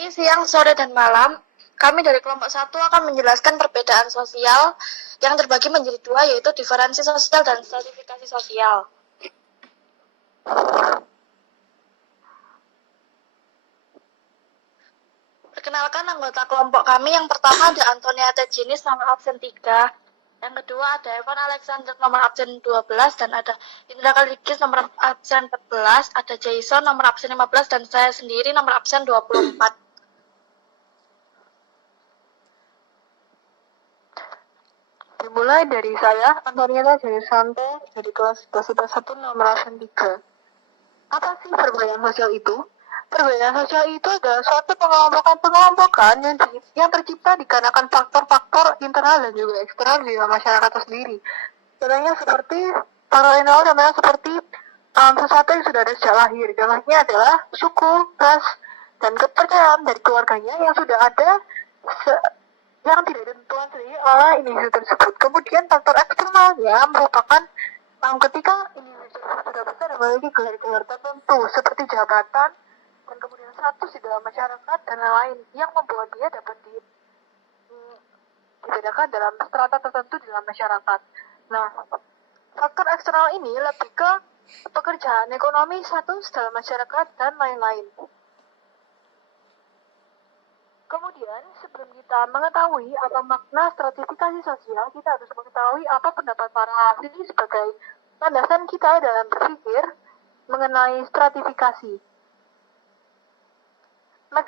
Pagi, siang, sore, dan malam, kami dari kelompok 1 akan menjelaskan perbedaan sosial yang terbagi menjadi dua, yaitu diferensi sosial dan stratifikasi sosial. Perkenalkan anggota kelompok kami. Yang pertama ada Antonia Tejinis, nomor absen 3. Yang kedua ada Evan Alexander, nomor absen 12. Dan ada Indra Kaligis, nomor absen 14. Ada Jason, nomor absen 15. Dan saya sendiri, nomor absen 24. Dimulai dari saya, Antonieta Jayasanto, dari kelas 11 nomor absen 3. Apa sih perbedaan sosial itu? Perbedaan sosial itu adalah suatu pengelompokan yang tercipta dikarenakan faktor-faktor internal dan juga eksternal di dalam masyarakat itu sendiri. Contohnya seperti sesuatu yang sudah ada sejak lahir. Contohnya adalah suku, ras, dan kepercayaan dari keluarganya yang sudah ada yang tidak ditentukan sendiri oleh individu tersebut. Kemudian faktor eksternalnya merupakan ketika individu sudah besar dan memiliki gelar-gelar tertentu seperti jabatan dan kemudian status di dalam masyarakat dan lain-lain yang membuat dia dapat dibedakan dalam strata tertentu di dalam masyarakat. Nah, faktor eksternal ini lebih ke pekerjaan ekonomi, status dalam masyarakat dan lain-lain. Kemudian, sebelum kita mengetahui apa makna stratifikasi sosial, kita harus mengetahui apa pendapat para ahli sebagai landasan kita dalam berpikir mengenai stratifikasi. Max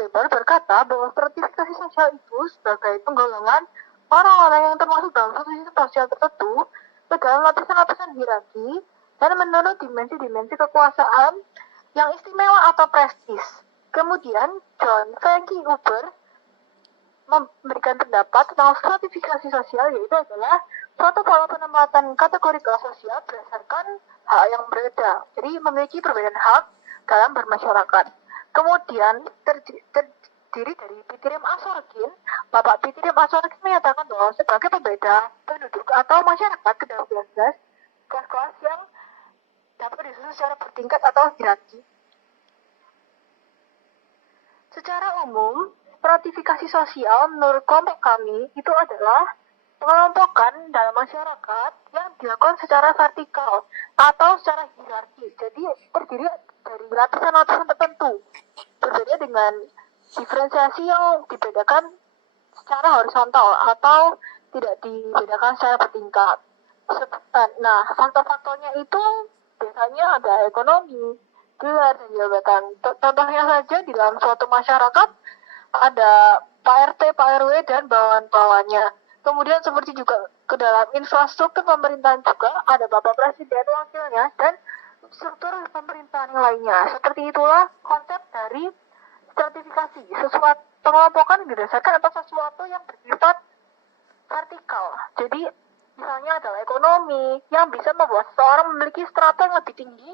Weber berkata bahwa stratifikasi sosial itu sebagai penggolongan orang-orang yang termasuk dalam satu sistem sosial tertentu ke dalam lapisan-lapisan hierarki dan menurut dimensi-dimensi kekuasaan yang istimewa atau prestis. Kemudian, John Frankie Huber memberikan pendapat tentang stratifikasi sosial, yaitu adalah suatu pola penempatan kategori kelas sosial berdasarkan hak yang berbeda. Jadi, memiliki perbedaan hak dalam bermasyarakat. Kemudian, terdiri dari Pitirim Asorkin. Bapak Pitirim Asorkin menyatakan bahwa sebagai pembeda penduduk atau masyarakat ke dalam kelas-kelas yang dapat disusun secara bertingkat atau hierarki. Secara umum, stratifikasi sosial menurut kelompok kami itu adalah pengelompokan dalam masyarakat yang dilakukan secara vertikal atau secara hierarki. Jadi terdiri dari lapisan-lapisan tertentu. Berbeda dengan diferensiasi yang dibedakan secara horizontal atau tidak dibedakan secara bertingkat. Nah, faktor-faktornya itu biasanya ada ekonomi, gelar dan jabatan. Contohnya saja di dalam suatu masyarakat ada Pak RT, Pak RW, dan bawahan-bawahannya. Kemudian seperti juga ke dalam infrastruktur pemerintahan juga ada Bapak Presiden, wakilnya, dan struktur pemerintahan yang lainnya. Seperti itulah konsep dari stratifikasi. Sesuatu pengelompokan didasarkan atas sesuatu yang bersifat vertikal. Jadi misalnya adalah ekonomi yang bisa membuat seseorang memiliki strata yang lebih tinggi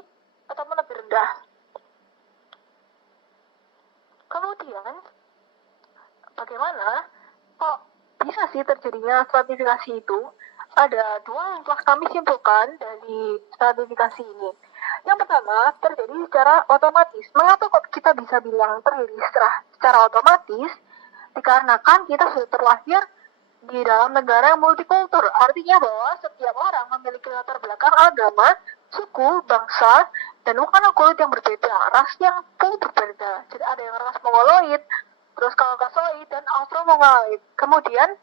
atau lebih rendah. Kemudian, bagaimana kok bisa sih terjadinya stratifikasi itu? Ada dua yang telah kami simpulkan dari stratifikasi ini. Yang pertama, terjadi secara otomatis. Mengapa kok kita bisa bilang terjadi secara otomatis? Dikarenakan kita sudah terlahir di dalam negara yang multikultur. Artinya bahwa setiap orang memiliki latar belakang agama, suku, bangsa, dan warna kulit yang berbeda, ras yang pun berbeda. Jadi ada yang ras Mongoloid, terus Kaukasoid, dan Austro-Mongoloid. Kemudian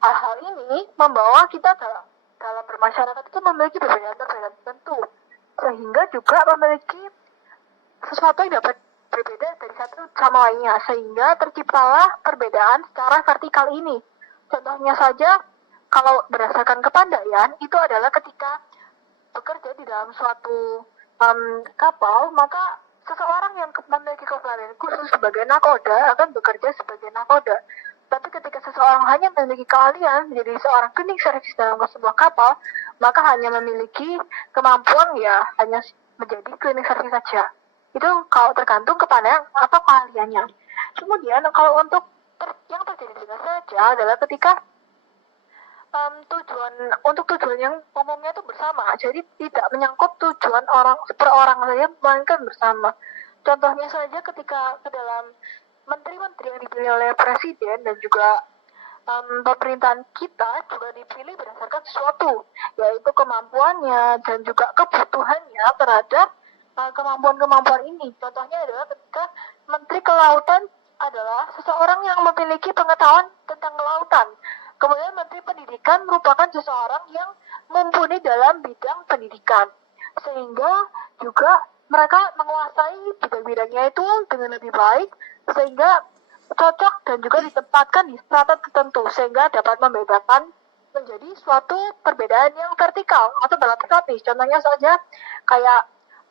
hal-hal ini membawa kita dalam bermasyarakat itu memiliki perbedaan-perbedaan tertentu, sehingga juga memiliki sesuatu yang dapat berbeda dari satu sama lainnya, sehingga terciptalah perbedaan secara vertikal ini. Contohnya saja, kalau berdasarkan kepandaian, itu adalah ketika bekerja di dalam suatu kapal, maka seseorang yang memiliki kepandaian khusus sebagai nakoda akan bekerja sebagai nakoda. Tapi ketika seseorang hanya memiliki keahlian menjadi seorang cleaning service dalam sebuah kapal, maka hanya memiliki kemampuan hanya menjadi cleaning service saja. Itu kalau tergantung kepada apa keahliannya. Kemudian kalau untuk yang terjadi dengan saja adalah ketika tujuan yang umumnya itu bersama, jadi tidak menyangkut tujuan orang per orang saja, melainkan bersama. Contohnya saja ketika ke dalam menteri-menteri yang dipilih oleh presiden dan juga pemerintahan kita juga dipilih berdasarkan sesuatu, yaitu kemampuannya dan juga kebutuhannya terhadap kemampuan-kemampuan ini. Contohnya adalah ketika Menteri Kelautan adalah seseorang yang memiliki pengetahuan tentang kelautan. Kemudian Menteri Pendidikan merupakan seseorang yang mumpuni dalam bidang pendidikan. Sehingga juga mereka menguasai bidang-bidangnya itu dengan lebih baik, sehingga cocok dan juga ditempatkan di strata tertentu sehingga dapat membedakan menjadi suatu perbedaan yang vertikal atau berlapis-lapis. Contohnya saja kayak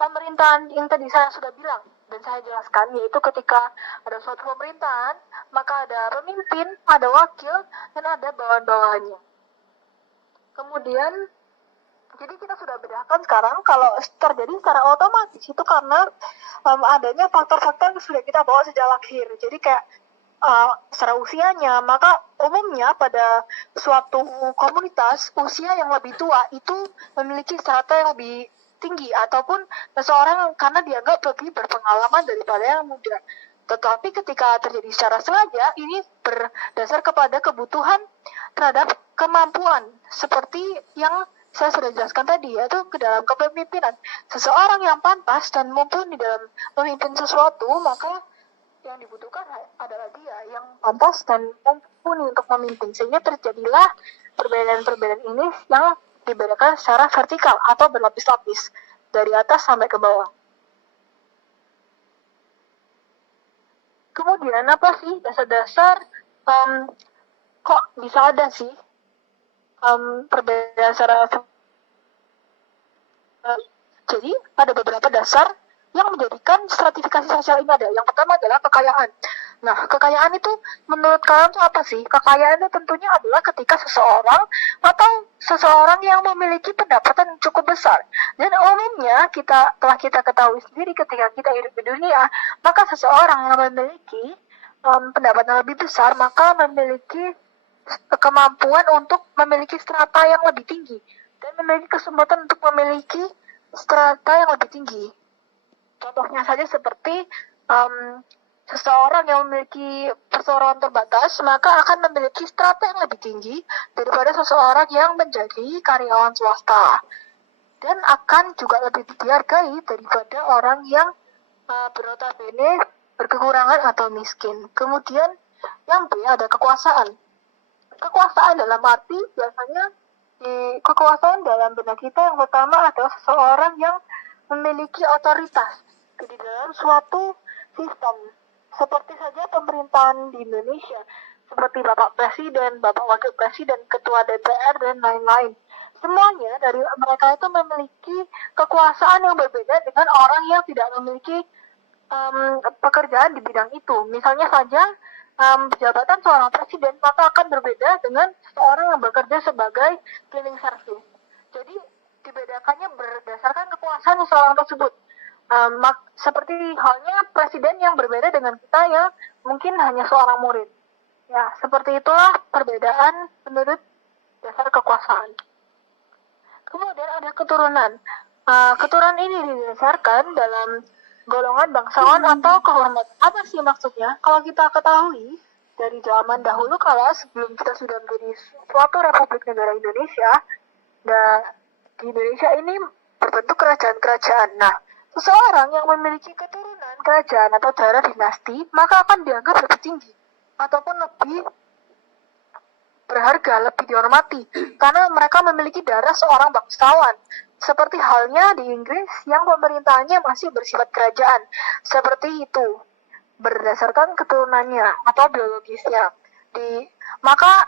pemerintahan yang tadi saya sudah bilang dan saya jelaskan, yaitu ketika ada suatu pemerintahan maka ada pemimpin, ada wakil, dan ada bawahan-bawahannya. Kemudian jadi kita sudah bedakan sekarang kalau terjadi secara otomatis itu karena adanya faktor-faktor yang sudah kita bawa sejak lahir. Jadi kayak secara usianya, maka umumnya pada suatu komunitas usia yang lebih tua itu memiliki strata yang lebih tinggi ataupun seseorang karena dianggap lebih berpengalaman daripada yang muda. Tetapi ketika terjadi secara sengaja, ini berdasar kepada kebutuhan terhadap kemampuan seperti yang saya sudah jelaskan tadi, yaitu ke dalam kepemimpinan. Seseorang yang pantas dan mumpuni dalam memimpin sesuatu, maka yang dibutuhkan adalah dia yang pantas dan mumpuni untuk memimpin. Sehingga terjadilah perbedaan-perbedaan ini yang dibedakan secara vertikal atau berlapis-lapis dari atas sampai ke bawah. Kemudian apa sih dasar-dasar kok bisa ada sih perbedaan secara jadi ada beberapa dasar yang menjadikan stratifikasi sosial ini ada. Yang pertama adalah kekayaan. Nah, kekayaan itu menurut kalian itu apa sih? Kekayaan itu tentunya adalah ketika seseorang atau seseorang yang memiliki pendapatan yang cukup besar. Dan umumnya telah kita ketahui sendiri ketika kita hidup di dunia, maka seseorang yang memiliki pendapatan lebih besar maka memiliki kemampuan untuk memiliki strata yang lebih tinggi dan memiliki kesempatan untuk memiliki strata yang lebih tinggi. Contohnya saja seperti seseorang yang memiliki perseorangan terbatas maka akan memiliki strata yang lebih tinggi daripada seseorang yang menjadi karyawan swasta dan akan juga lebih dihargai daripada orang yang bernotabene berkekurangan atau miskin. Kemudian yang B ada kekuasaan. Kekuasaan dalam arti biasanya kekuasaan dalam benak kita yang pertama adalah seseorang yang memiliki otoritas di dalam suatu sistem. Seperti saja pemerintahan di Indonesia, seperti Bapak Presiden, Bapak Wakil Presiden, Ketua DPR, dan lain-lain. Semuanya dari mereka itu memiliki kekuasaan yang berbeda dengan orang yang tidak memiliki pekerjaan di bidang itu. Misalnya saja jabatan seorang presiden maka akan berbeda dengan seorang yang bekerja sebagai cleaning service. Jadi dibedakannya berdasarkan kekuasaan seseorang tersebut. Seperti halnya presiden yang berbeda dengan kita yang mungkin hanya seorang murid. Ya, seperti itulah perbedaan menurut dasar kekuasaan. Kemudian ada keturunan. Keturunan ini didasarkan dalam golongan bangsawan atau kehormatan. Apa sih maksudnya? Kalau kita ketahui dari zaman dahulu kala sebelum kita sudah menjadi suatu republik negara Indonesia, dan di Indonesia ini berbentuk kerajaan-kerajaan. Nah, seseorang yang memiliki keturunan kerajaan atau darah dinasti maka akan dianggap lebih tinggi ataupun lebih berharga, lebih dihormati karena mereka memiliki darah seorang bangsawan. Seperti halnya di Inggris yang pemerintahannya masih bersifat kerajaan. Seperti itu berdasarkan keturunannya atau biologisnya. Maka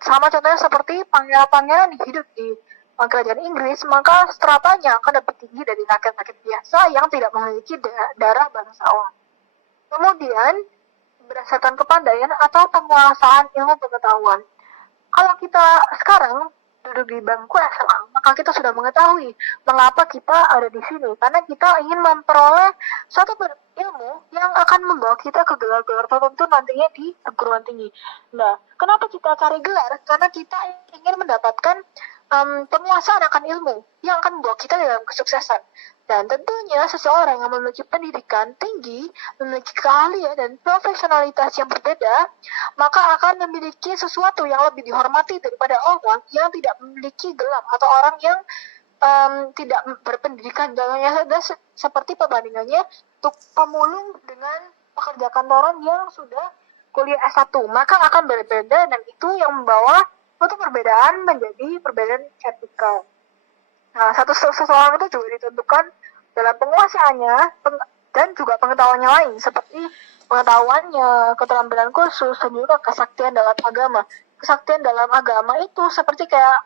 sama contohnya seperti pangeran-pangeran hidup di kerajaan Inggris, maka stratanya akan lebih tinggi dari rakyat-rakyat biasa yang tidak memiliki darah bangsawan. Kemudian berdasarkan kepandaian atau penguasaan ilmu pengetahuan. Kalau kita sekarang duduk di bangku SMA, maka kita sudah mengetahui mengapa kita ada di sini. Karena kita ingin memperoleh suatu ilmu yang akan membawa kita ke gelar-gelar tertentu nantinya di perguruan tinggi. Nah, kenapa kita cari gelar? Karena kita ingin mendapatkan penguasaan akan ilmu yang akan membawa kita dalam kesuksesan. Dan tentunya seseorang yang memiliki pendidikan tinggi, memiliki keahlian dan profesionalitas yang berbeda, maka akan memiliki sesuatu yang lebih dihormati daripada orang yang tidak memiliki gelar atau orang yang tidak berpendidikan. Contohnya saja seperti perbandingannya untuk pemulung dengan pekerja kantoran yang sudah kuliah S1, maka akan berbeda, dan itu yang membawa suatu perbedaan menjadi perbedaan vertikal. Nah, seseorang itu juga ditentukan dalam penguasaannya dan juga pengetahuannya lain, seperti pengetahuannya, keterampilan khusus, dan juga kesaktian dalam agama. Kesaktian dalam agama itu seperti kayak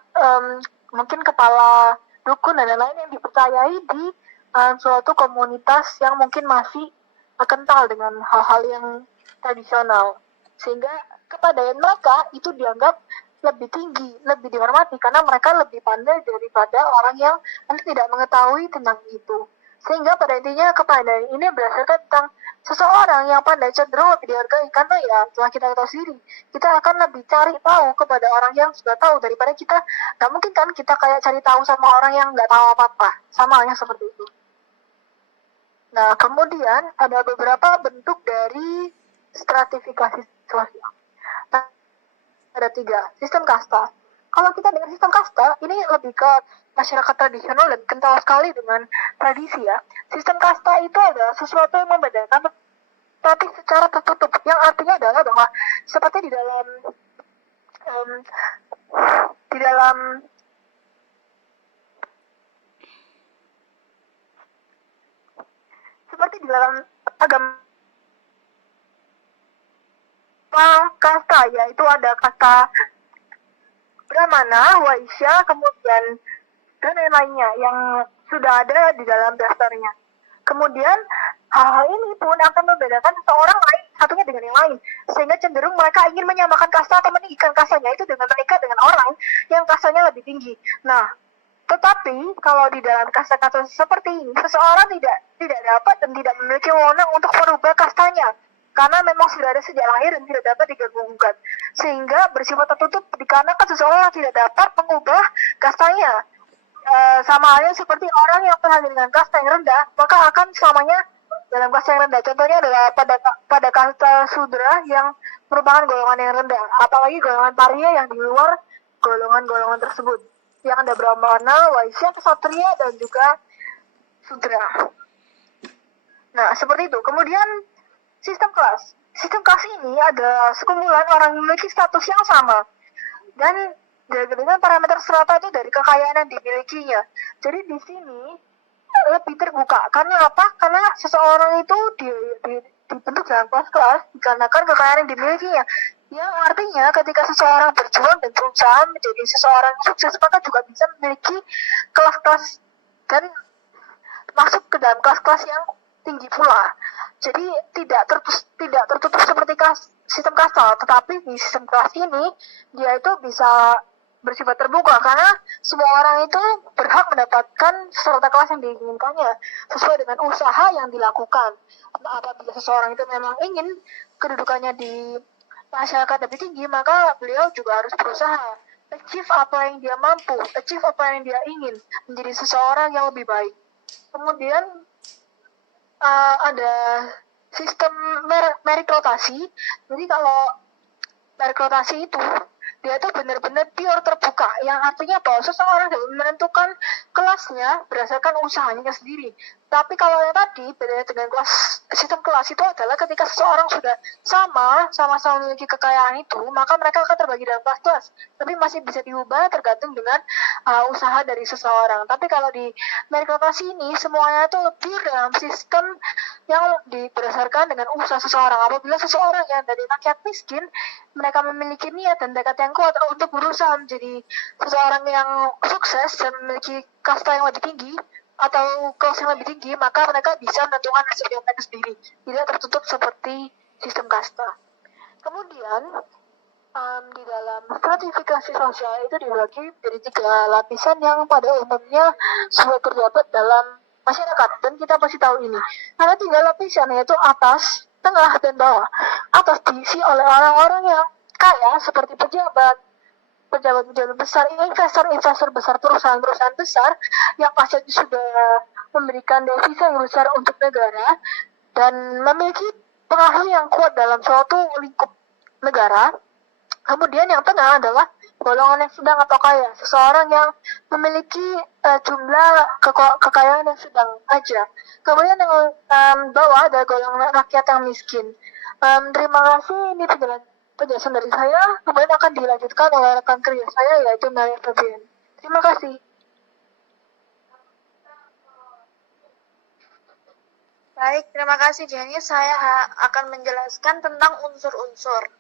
mungkin kepala dukun dan lain-lain yang dipercayai di suatu komunitas yang mungkin masih kental dengan hal-hal yang tradisional. Sehingga kepadanya mereka itu dianggap lebih tinggi, lebih dihormati karena mereka lebih pandai daripada orang yang nanti tidak mengetahui tentang itu. Sehingga pada intinya kepandaian ini berdasarkan tentang seseorang yang pandai cenderung lebih dihargai, karena ya setelah kita tahu sendiri, kita akan lebih cari tahu kepada orang yang sudah tahu daripada kita. Gak mungkin kan kita kayak cari tahu sama orang yang nggak tahu apa-apa, sama halnya seperti itu. Nah, kemudian ada beberapa bentuk dari stratifikasi sosial. Ada 3, sistem kasta. Kalau kita dengan sistem kasta, ini lebih ke masyarakat tradisional dan kental sekali dengan tradisi ya. Sistem kasta itu adalah sesuatu yang membedakan, tapi secara tertutup, yang artinya adalah bahwa seperti di dalam agama kasta, yaitu ada kasta Brahmana, Waisya, kemudian dan lain-lainnya yang sudah ada di dalam daftarnya. Kemudian hal-hal ini pun akan membedakan seseorang lain satunya dengan yang lain, sehingga cenderung mereka ingin menyamakan kasta atau meninggikan kastanya itu dengan menikah dengan orang yang kastanya lebih tinggi. Nah, tetapi kalau di dalam kasta-kasta seperti ini, seseorang tidak dapat dan tidak memiliki wewenang untuk merubah kastanya, karena memang sudah ada sejak lahir dan tidak dapat digabungkan, sehingga bersifat tertutup dikarenakan seseorang tidak dapat mengubah kastanya. Sama halnya seperti orang yang pernah dengan kasta yang rendah, maka akan selamanya dalam kasta yang rendah. Contohnya adalah pada kasta Sudra yang merupakan golongan yang rendah, apalagi golongan Paria yang di luar golongan-golongan tersebut, yang ada Brahmana, Waisya, Ksatria, dan juga Sudra. Nah, seperti itu. Kemudian sistem kelas. Sistem kelas ini adalah sekumpulan orang yang memiliki status yang sama dan dengan parameter strata itu dari kekayaan yang dimilikinya. Jadi di sini lebih terbuka. Karena apa? Karena seseorang itu dibentuk dalam kelas-kelas dikarenakan kekayaan yang dimilikinya. Yang artinya ketika seseorang berjuang dan berusaha menjadi seseorang sukses, maka juga bisa memiliki kelas-kelas dan masuk ke dalam kelas-kelas yang tinggi pula. Jadi tidak tertutup seperti sistem kasta, tetapi di sistem kelas ini dia itu bisa bersifat terbuka karena semua orang itu berhak mendapatkan serata kelas yang diinginkannya sesuai dengan usaha yang dilakukan. Apabila seseorang itu memang ingin kedudukannya di masyarakat lebih tinggi, maka beliau juga harus berusaha achieve apa yang dia mampu, achieve apa yang dia ingin, menjadi seseorang yang lebih baik. Kemudian ada sistem meritokrasi. Jadi kalau meritokrasi itu dia itu benar-benar pure terbuka, yang artinya bahwa seseorang dapat menentukan kelasnya berdasarkan usahanya sendiri. Tapi kalau yang tadi bedanya dengan sistem kelas itu adalah ketika seseorang sudah sama-sama memiliki kekayaan itu, maka mereka akan terbagi dalam kelas-kelas, tapi masih bisa diubah tergantung dengan usaha dari seseorang. Tapi kalau di meritokrasi ini semuanya itu pure dalam sistem yang berdasarkan dengan usaha seseorang. Apabila seseorang yang dari rakyat miskin, mereka memiliki niat dan tekad yang kuat untuk berusaha menjadi seseorang yang sukses dan memiliki kasta yang lebih tinggi atau kelas yang lebih tinggi, maka mereka bisa menentukan nasibnya mereka sendiri, tidak tertutup seperti sistem kasta. Kemudian di dalam stratifikasi sosial itu dibagi dari 3 lapisan yang pada umumnya sudah terdapat dalam masyarakat, dan kita pasti tahu ini. Ada 3 lapisan, yaitu atas, tengah, dan bawah. Atas diisi oleh orang-orang yang kaya seperti pejabat besar, investor besar, perusahaan besar yang pasti sudah memberikan devisa yang besar untuk negara, dan memiliki pengaruh yang kuat dalam suatu lingkup negara. Kemudian yang tengah adalah golongan yang sedang atau kaya, seseorang yang memiliki jumlah kekayaan yang sedang aja. Kemudian yang bawah ada golongan rakyat yang miskin. Terima kasih, ini penjelasan dari saya. Kemudian akan dilanjutkan oleh rekan kerja saya, yaitu Maria Febrian. Terima kasih. Baik, terima kasih Jenny. Saya akan menjelaskan tentang unsur-unsur.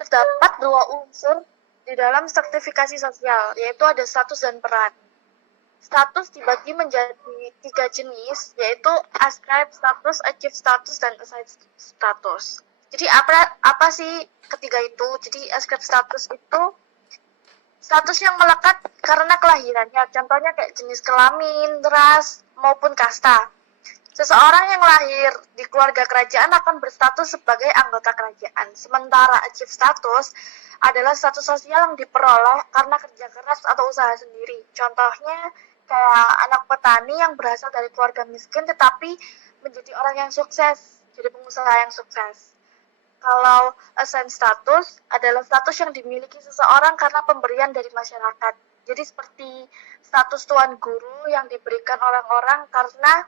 Terdapat dua unsur di dalam stratifikasi sosial, yaitu ada status dan peran. Status dibagi menjadi 3 jenis, yaitu ascribe status, achieve status, dan assign status. Jadi apa sih ketiga itu? Jadi ascribe status itu status yang melekat karena kelahirannya. Contohnya kayak jenis kelamin, ras, maupun kasta. Seseorang yang lahir di keluarga kerajaan akan berstatus sebagai anggota kerajaan. Sementara achieve status adalah status sosial yang diperoleh karena kerja keras atau usaha sendiri. Contohnya kayak anak petani yang berasal dari keluarga miskin tetapi menjadi orang yang sukses, jadi pengusaha yang sukses. Kalau assign status adalah status yang dimiliki seseorang karena pemberian dari masyarakat. Jadi seperti status tuan guru yang diberikan orang-orang karena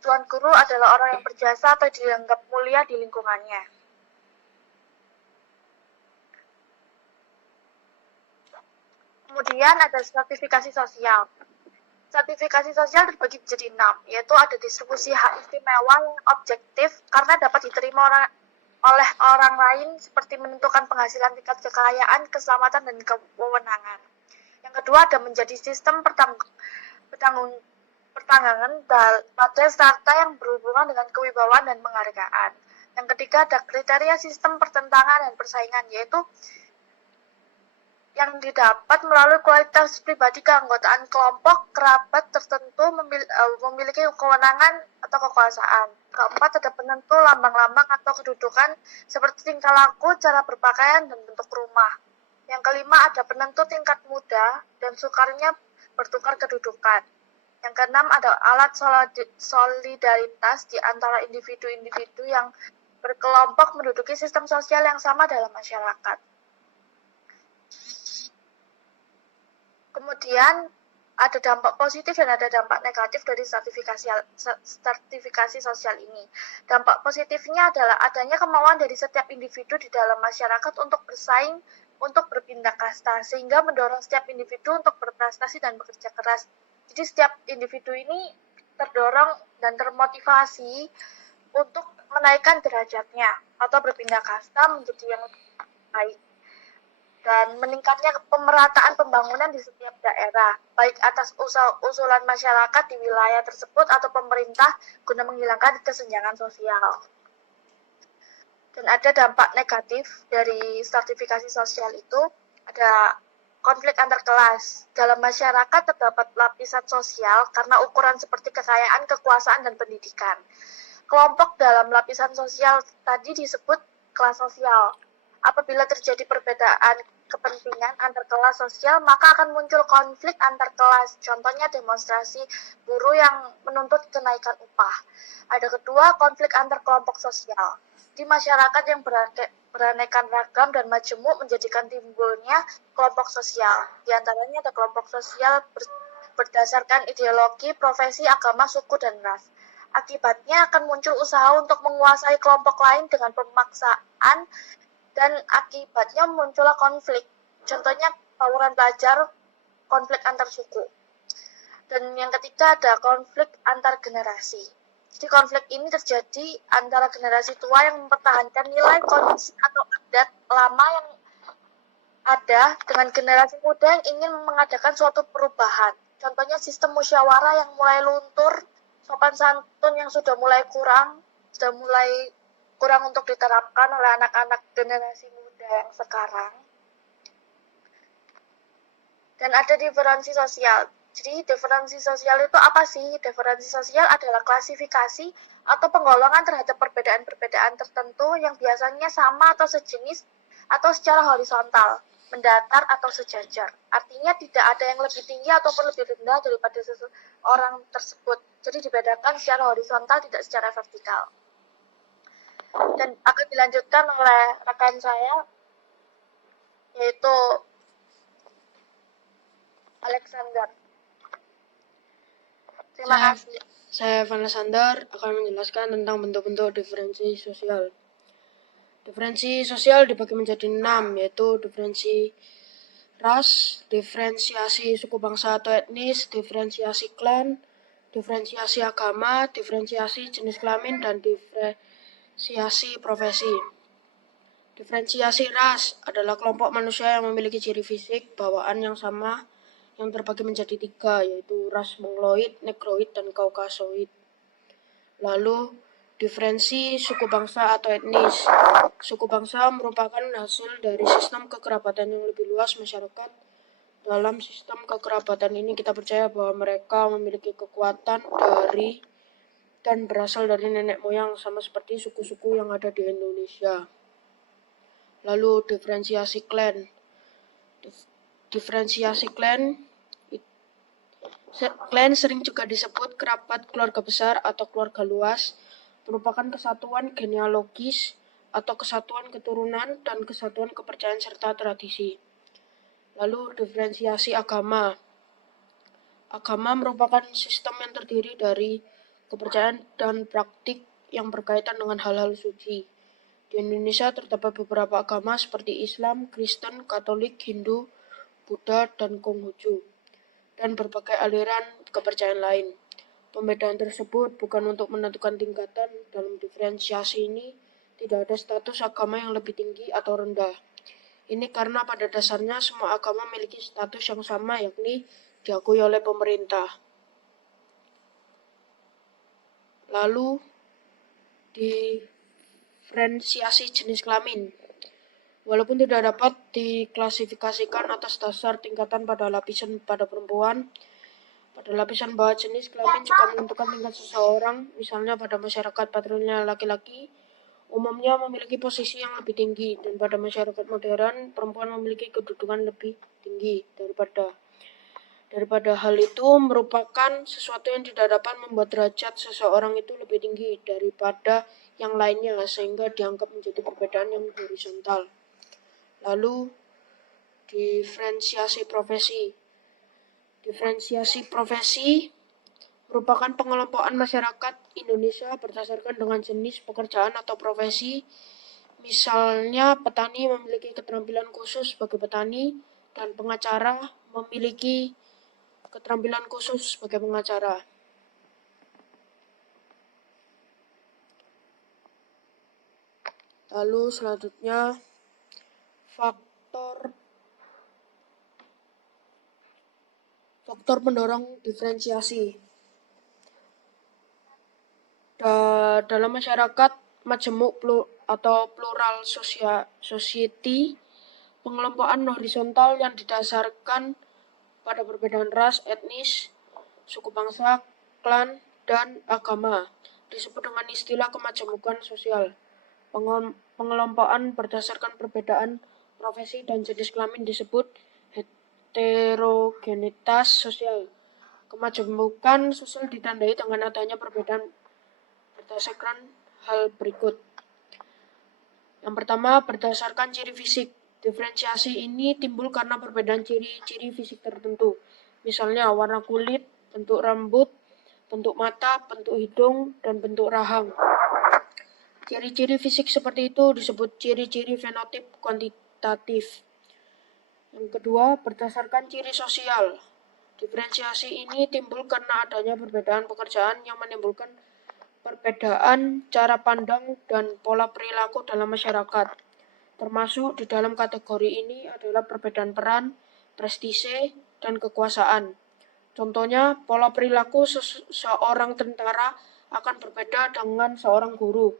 tuan guru adalah orang yang berjasa atau dianggap mulia di lingkungannya. Kemudian ada stratifikasi sosial. Stratifikasi sosial terbagi menjadi 6, yaitu ada distribusi hak istimewa yang objektif karena dapat diterima oleh orang lain seperti menentukan penghasilan, tingkat kekayaan, keselamatan, dan kewenangan. Yang kedua ada menjadi sistem pertanggungan pada strata yang berhubungan dengan kewibawaan dan penghargaan. Yang ketiga ada kriteria sistem pertentangan dan persaingan, yaitu yang didapat melalui kualitas pribadi keanggotaan kelompok kerabat tertentu memiliki kewenangan atau kekuasaan. Keempat ada penentu lambang-lambang atau kedudukan seperti tingkah laku, cara berpakaian, dan bentuk rumah. Yang kelima ada penentu tingkat muda dan sukarnya bertukar kedudukan. Yang keenam ada alat solidaritas di antara individu-individu yang berkelompok menduduki sistem sosial yang sama dalam masyarakat. Kemudian ada dampak positif dan ada dampak negatif dari stratifikasi sosial ini. Dampak positifnya adalah adanya kemauan dari setiap individu di dalam masyarakat untuk bersaing, untuk berpindah kasta, sehingga mendorong setiap individu untuk berprestasi dan bekerja keras. Jadi setiap individu ini terdorong dan termotivasi untuk menaikkan derajatnya atau berpindah kasta menjadi yang baik. Dan meningkatnya pemerataan pembangunan di setiap daerah, baik atas usulan masyarakat di wilayah tersebut atau pemerintah guna menghilangkan kesenjangan sosial. Dan ada dampak negatif dari stratifikasi sosial itu, ada konflik antar kelas. Dalam masyarakat terdapat lapisan sosial karena ukuran seperti kekayaan, kekuasaan, dan pendidikan. Kelompok dalam lapisan sosial tadi disebut kelas sosial. Apabila terjadi perbedaan kepentingan antar kelas sosial, maka akan muncul konflik antar kelas. Contohnya demonstrasi buruh yang menuntut kenaikan upah. Ada kedua, konflik antar kelompok sosial. Di masyarakat yang beraneka ragam dan majemuk menjadikan timbulnya kelompok sosial. Di antaranya ada kelompok sosial berdasarkan ideologi, profesi, agama, suku, dan ras. Akibatnya akan muncul usaha untuk menguasai kelompok lain dengan pemaksaan dan akibatnya muncullah konflik. Contohnya tawuran pelajar, konflik antar suku. Dan yang ketiga ada konflik antar generasi. Jadi konflik ini terjadi antara generasi tua yang mempertahankan nilai, kondisi, atau adat lama yang ada dengan generasi muda yang ingin mengadakan suatu perubahan. Contohnya sistem musyawarah yang mulai luntur, sopan santun yang sudah mulai kurang untuk diterapkan oleh anak-anak generasi muda yang sekarang. Dan ada diferensi sosial. Jadi diferensi sosial itu apa sih? Diferensi sosial adalah klasifikasi atau penggolongan terhadap perbedaan-perbedaan tertentu yang biasanya sama atau sejenis atau secara horizontal. mendatar atau sejajar. Artinya tidak ada yang lebih tinggi ataupun lebih rendah daripada seseorang tersebut. Jadi dibedakan secara horizontal, tidak secara vertikal. Dan akan dilanjutkan oleh rekan saya, yaitu Alexander. Terima kasih. Saya Evan Alexander akan menjelaskan tentang bentuk-bentuk diferensi sosial. Diferensi sosial dibagi menjadi 6, yaitu diferensi ras, diferensiasi suku bangsa atau etnis, diferensiasi klan, diferensiasi agama, diferensiasi jenis kelamin, dan diferensiasi profesi. Diferensiasi ras adalah kelompok manusia yang memiliki ciri fisik bawaan yang sama yang terbagi menjadi 3, yaitu ras mongoloid, negroid, dan kaukasoid. Lalu, diferensi suku bangsa atau etnis. Suku bangsa merupakan hasil dari sistem kekerabatan yang lebih luas masyarakat. Dalam sistem kekerabatan ini kita percaya bahwa mereka memiliki kekuatan dari dan berasal dari nenek moyang, sama seperti suku-suku yang ada di Indonesia. Lalu diferensiasi klan. Diferensiasi klan sering juga disebut kerabat keluarga besar atau keluarga luas, merupakan kesatuan genealogis atau kesatuan keturunan dan kesatuan kepercayaan serta tradisi. Lalu diferensiasi agama. Agama merupakan sistem yang terdiri dari kepercayaan dan praktik yang berkaitan dengan hal-hal suci. Di Indonesia terdapat beberapa agama seperti Islam, Kristen, Katolik, Hindu, Buddha, dan Konghucu, dan berbagai aliran kepercayaan lain. Pembedaan tersebut bukan untuk menentukan tingkatan. Dalam diferensiasi ini tidak ada status agama yang lebih tinggi atau rendah. Ini karena pada dasarnya semua agama memiliki status yang sama, yakni diakui oleh pemerintah. Lalu diferensiasi jenis kelamin. Walaupun tidak dapat diklasifikasikan atas dasar tingkatan pada lapisan pada perempuan, pada lapisan bawah jenis kelamin juga menentukan tingkat seseorang. Misalnya pada masyarakat patrilineal laki-laki umumnya memiliki posisi yang lebih tinggi, dan pada masyarakat modern perempuan memiliki kedudukan lebih tinggi daripada hal itu merupakan sesuatu yang tidak dapat membuat derajat seseorang itu lebih tinggi daripada yang lainnya, sehingga dianggap menjadi perbedaan yang horizontal. Lalu diferensiasi profesi. Diferensiasi profesi merupakan pengelompokan masyarakat Indonesia berdasarkan dengan jenis pekerjaan atau profesi. Misalnya, petani memiliki keterampilan khusus sebagai petani, dan pengacara memiliki keterampilan khusus sebagai pengacara. Lalu selanjutnya, faktor pendorong diferensiasi. Dalam masyarakat majemuk atau plural society, pengelompokan horizontal yang didasarkan pada perbedaan ras, etnis, suku bangsa, klan, dan agama disebut dengan istilah kemajemukan sosial. Pengelompokan berdasarkan perbedaan profesi dan jenis kelamin disebut heterogenitas sosial. Kemajemukan sosial ditandai dengan adanya perbedaan berdasarkan hal berikut. Yang pertama, berdasarkan ciri fisik. Diferensiasi ini timbul karena perbedaan ciri-ciri fisik tertentu. Misalnya warna kulit, bentuk rambut, bentuk mata, bentuk hidung, dan bentuk rahang. Ciri-ciri fisik seperti itu disebut ciri-ciri fenotip kuantitatif. Yang kedua, berdasarkan ciri sosial. Diferensiasi ini timbul karena adanya perbedaan pekerjaan yang menimbulkan perbedaan cara pandang dan pola perilaku dalam masyarakat. Termasuk di dalam kategori ini adalah perbedaan peran, prestise, dan kekuasaan. Contohnya, pola perilaku seorang tentara akan berbeda dengan seorang guru.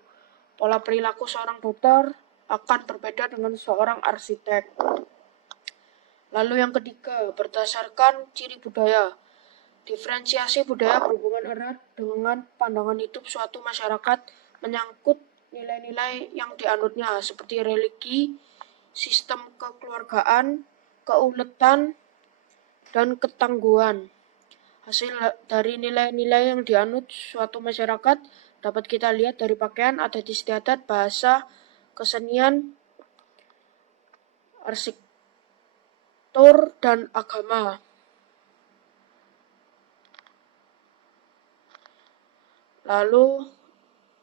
Pola perilaku seorang dokter akan berbeda dengan seorang arsitek. Lalu yang ketiga, berdasarkan ciri budaya. Diferensiasi budaya berhubungan erat dengan pandangan hidup suatu masyarakat, menyangkut nilai-nilai yang dianutnya seperti religi, sistem kekeluargaan, keuletan, dan ketangguhan. Hasil dari nilai-nilai yang dianut suatu masyarakat dapat kita lihat dari pakaian, adat istiadat, bahasa, kesenian, arsitektur, dan agama. Lalu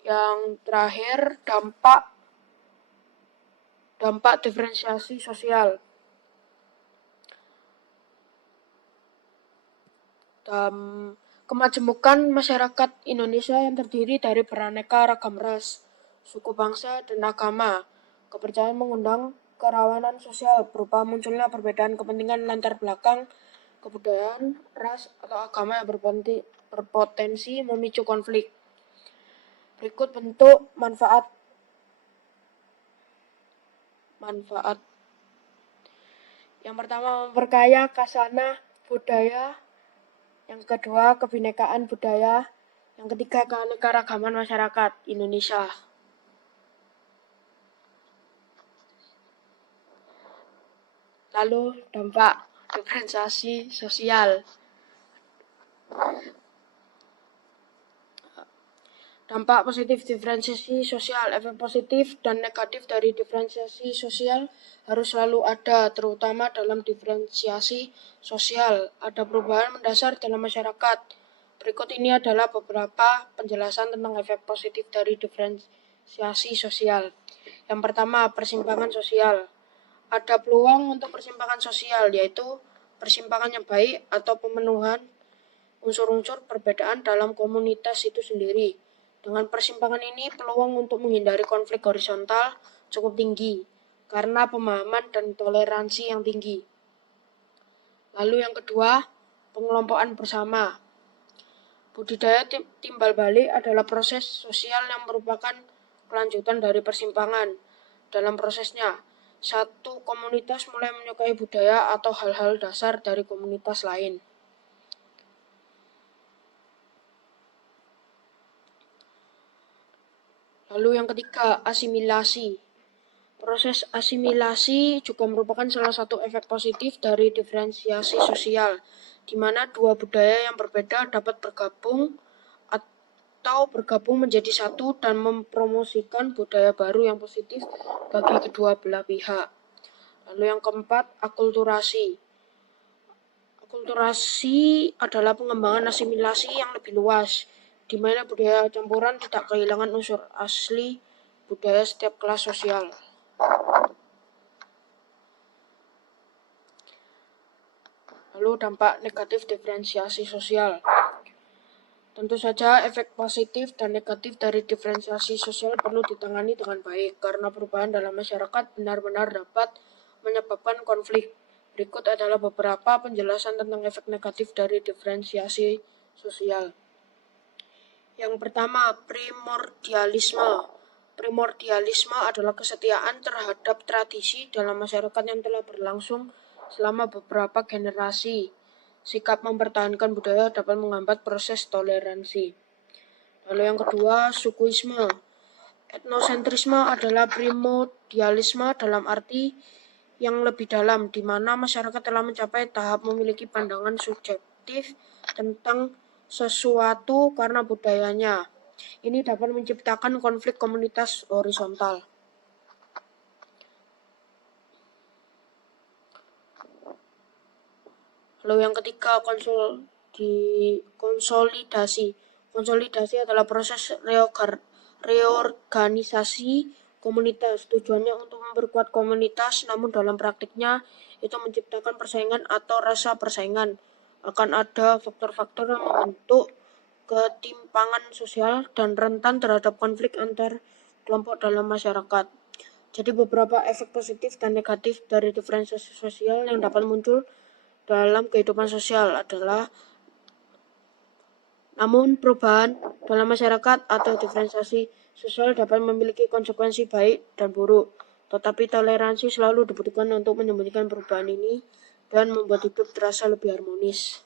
yang terakhir, dampak diferensiasi sosial. Kemajemukan masyarakat Indonesia yang terdiri dari beraneka ragam ras, suku bangsa, dan agama. Kepercayaan mengundang kerawanan sosial berupa munculnya perbedaan kepentingan latar belakang, kebudayaan, ras, atau agama yang berpotensi memicu konflik. Berikut bentuk manfaat. Yang pertama, memperkaya khasanah budaya. Yang kedua, kebinekaan budaya. Yang ketiga, keanekaragaman masyarakat Indonesia. Lalu, dampak diferensiasi sosial. Dampak positif diferensiasi sosial. Efek positif dan negatif dari diferensiasi sosial harus selalu ada, terutama dalam diferensiasi sosial. Ada perubahan mendasar dalam masyarakat. Berikut ini adalah beberapa penjelasan tentang efek positif dari diferensiasi sosial. Yang pertama, persimpangan sosial. Ada peluang untuk persimpangan sosial, yaitu persimpangan yang baik atau pemenuhan unsur-unsur perbedaan dalam komunitas itu sendiri. Dengan persimpangan ini, peluang untuk menghindari konflik horizontal cukup tinggi karena pemahaman dan toleransi yang tinggi. Lalu yang kedua, pengelompokan bersama. Budidaya timbal balik adalah proses sosial yang merupakan kelanjutan dari persimpangan. Dalam prosesnya, satu komunitas mulai menyukai budaya atau hal-hal dasar dari komunitas lain. Lalu yang ketiga, asimilasi. Proses asimilasi juga merupakan salah satu efek positif dari diferensiasi sosial, di mana dua budaya yang berbeda dapat bergabung atau bergabung menjadi satu dan mempromosikan budaya baru yang positif bagi kedua belah pihak. Lalu yang keempat, akulturasi. Akulturasi adalah pengembangan asimilasi yang lebih luas, di mana budaya campuran tidak kehilangan unsur asli budaya setiap kelas sosial. Lalu dampak negatif diferensiasi sosial. Tentu saja efek positif dan negatif dari diferensiasi sosial perlu ditangani dengan baik karena perubahan dalam masyarakat benar-benar dapat menyebabkan konflik. Berikut adalah beberapa penjelasan tentang efek negatif dari diferensiasi sosial. Yang pertama, primordialisme. Primordialisme adalah kesetiaan terhadap tradisi dalam masyarakat yang telah berlangsung selama beberapa generasi. Sikap mempertahankan budaya dapat menghambat proses toleransi. Lalu yang kedua, sukuisme. Etnosentrisme adalah primordialisme dalam arti yang lebih dalam, di mana masyarakat telah mencapai tahap memiliki pandangan subjektif tentang sesuatu karena budayanya. Ini dapat menciptakan konflik komunitas horizontal. Lalu yang ketiga, konsolidasi. Konsolidasi adalah proses reorganisasi komunitas. Tujuannya untuk memperkuat komunitas, namun dalam praktiknya itu menciptakan persaingan atau rasa persaingan. Akan ada faktor-faktor yang membentuk ketimpangan sosial dan rentan terhadap konflik antar kelompok dalam masyarakat. Jadi beberapa efek positif dan negatif dari diferensiasi sosial yang dapat muncul dalam kehidupan sosial adalah namun perubahan dalam masyarakat atau diferensiasi sosial dapat memiliki konsekuensi baik dan buruk, tetapi toleransi selalu dibutuhkan untuk menyembunyikan perubahan ini dan membuat hidup terasa lebih harmonis.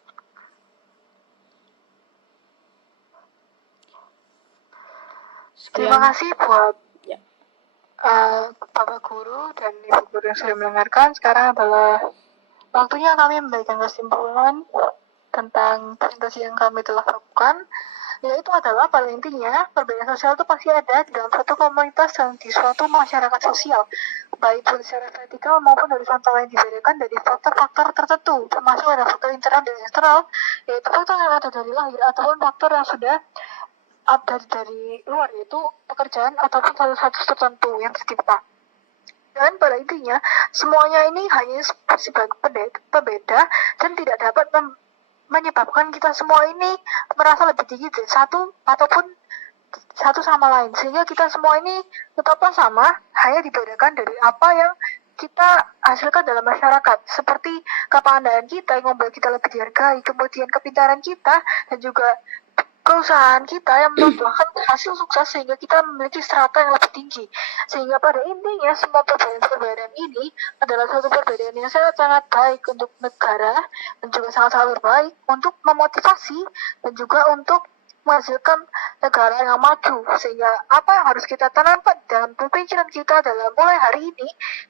Terima kasih buat Bapak Guru dan Ibu Guru yang sudah mendengarkan. Sekarang adalah waktunya kami memberikan kesimpulan tentang presentasi yang kami telah lakukan, yaitu adalah pada intinya perbedaan sosial itu pasti ada di dalam suatu komunitas dan di suatu masyarakat sosial, baik itu secara vertikal maupun horizontal yang dibedakan dari faktor-faktor tertentu, termasuk ada faktor internal dan eksternal, yaitu faktor yang ada dari lahir ataupun faktor yang sudah ada dari luar, yaitu pekerjaan ataupun satu tertentu yang tercipta. Dan pada intinya, semuanya ini hanya sebagai pembeda dan tidak dapat menyebabkan kita semua ini merasa lebih tinggi dari satu ataupun satu sama lain. Sehingga kita semua ini tetaplah sama, hanya dibedakan dari apa yang kita hasilkan dalam masyarakat. Seperti kepandaian kita yang membuat kita lebih dihargai, kemudian kepintaran kita, dan juga perusahaan kita yang membuahkan hasil sukses sehingga kita memiliki strata yang lebih tinggi. Sehingga pada intinya semua perbedaan ini adalah satu perbedaan yang sangat-sangat baik untuk negara dan juga sangat-sangat baik untuk memotivasi dan juga untuk menghasilkan negara yang maju. Sehingga apa yang harus kita tanamkan dalam pemikiran kita dalam mulai hari ini,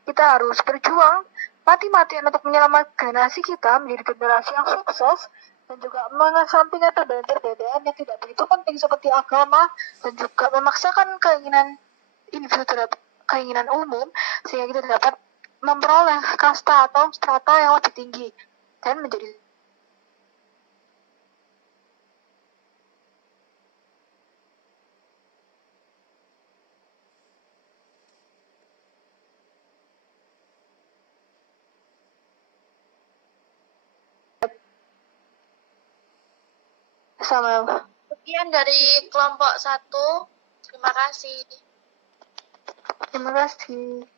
kita harus berjuang mati-matian untuk menyelamatkan generasi kita menjadi generasi yang sukses dan juga mengesampingkan perbedaan-perbedaan yang tidak begitu penting seperti agama dan juga memaksakan keinginan individu terhadap keinginan umum sehingga kita dapat memperoleh kasta atau strata yang lebih tinggi dan menjadi sama. Sekian dari kelompok 1. Terima kasih. Terima kasih.